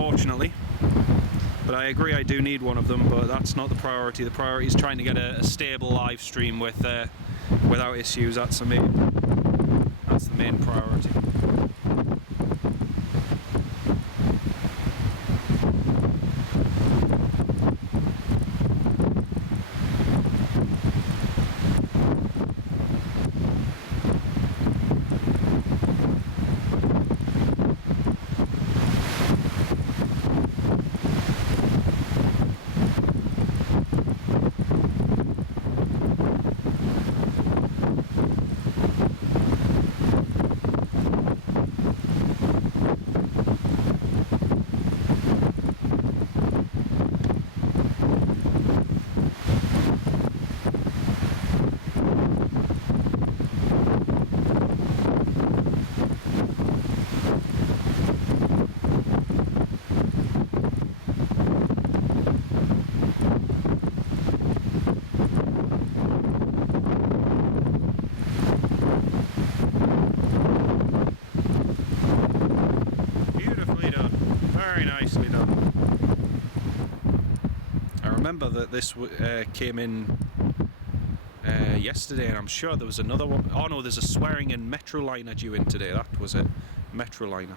unfortunately. But I agree, I do need one of them, but that's not the priority. The priority is trying to get a stable live stream without issues. That's the main priority. That this came in yesterday, and I'm sure there was another one. Oh no, there's a Swearingen Metroliner due in today. That was it, Metroliner.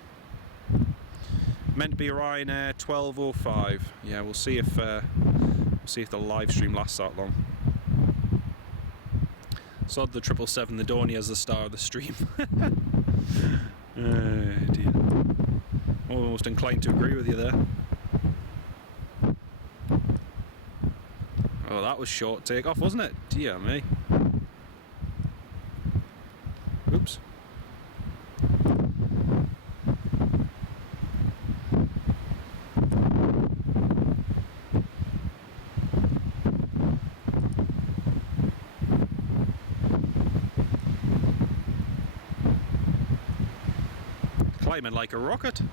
Meant to be Ryanair 12:05. Yeah, we'll see if the live stream lasts that long. Sod the 777, the Dornier as the star of the stream. Dear. Almost inclined to agree with you there. Oh, that was short takeoff, wasn't it? Dear me. Oops. Climbing like a rocket.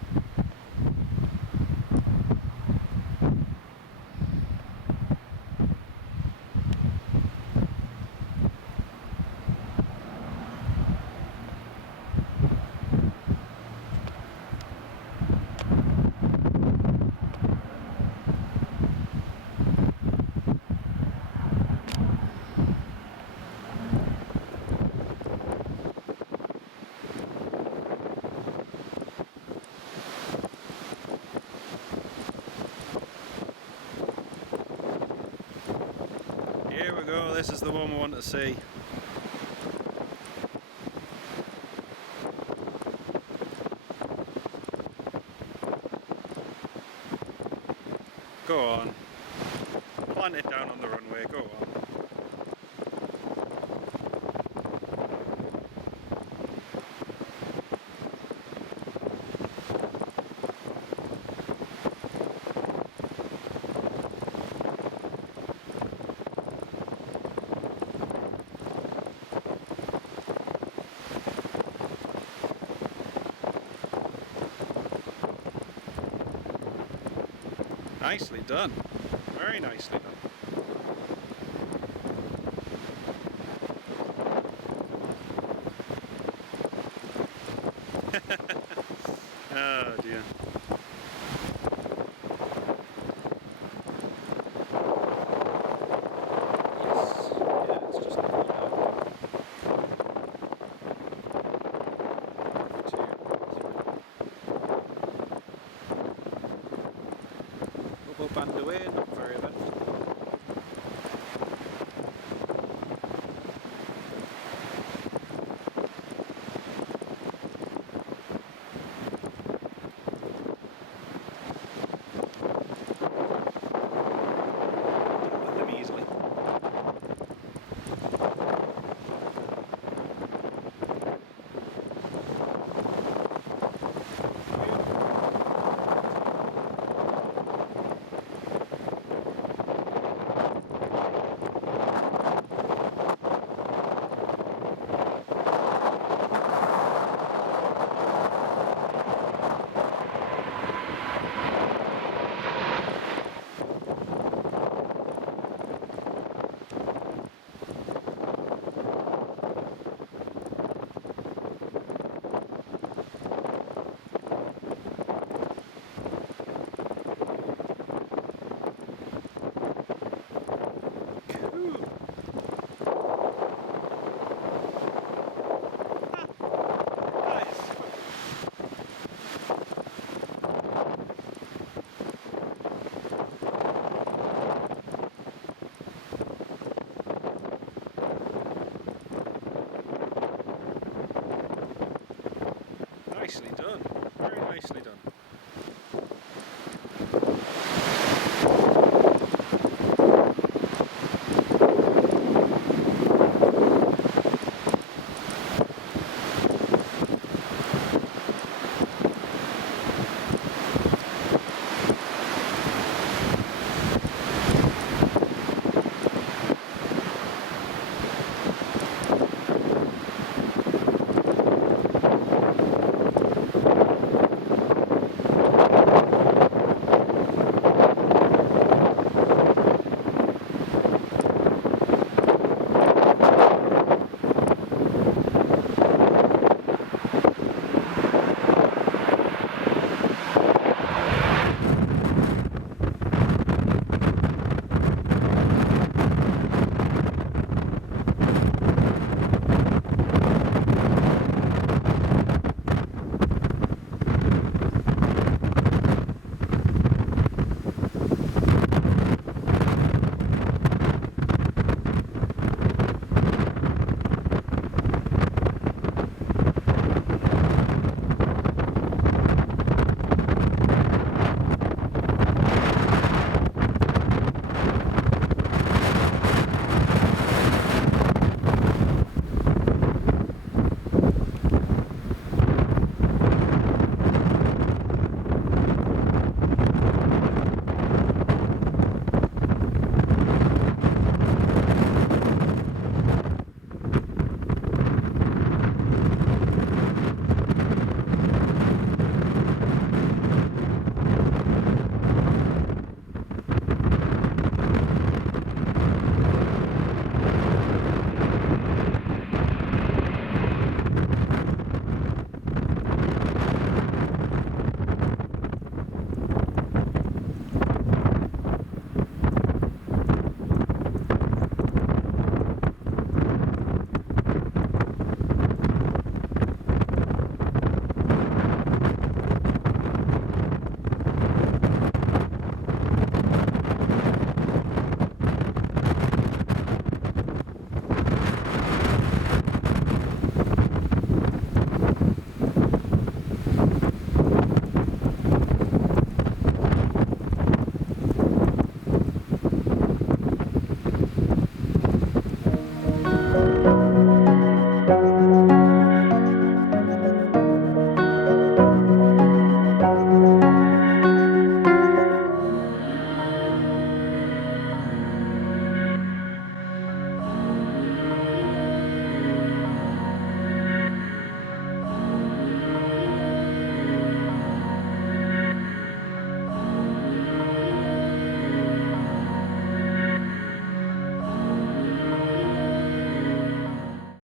This is the one we want to see. Go on. Plant it down on the runway, go on. Nicely done. Very nicely done. Oh dear. Up and away, not very eventful. With them easily. nicely done. Very nicely done.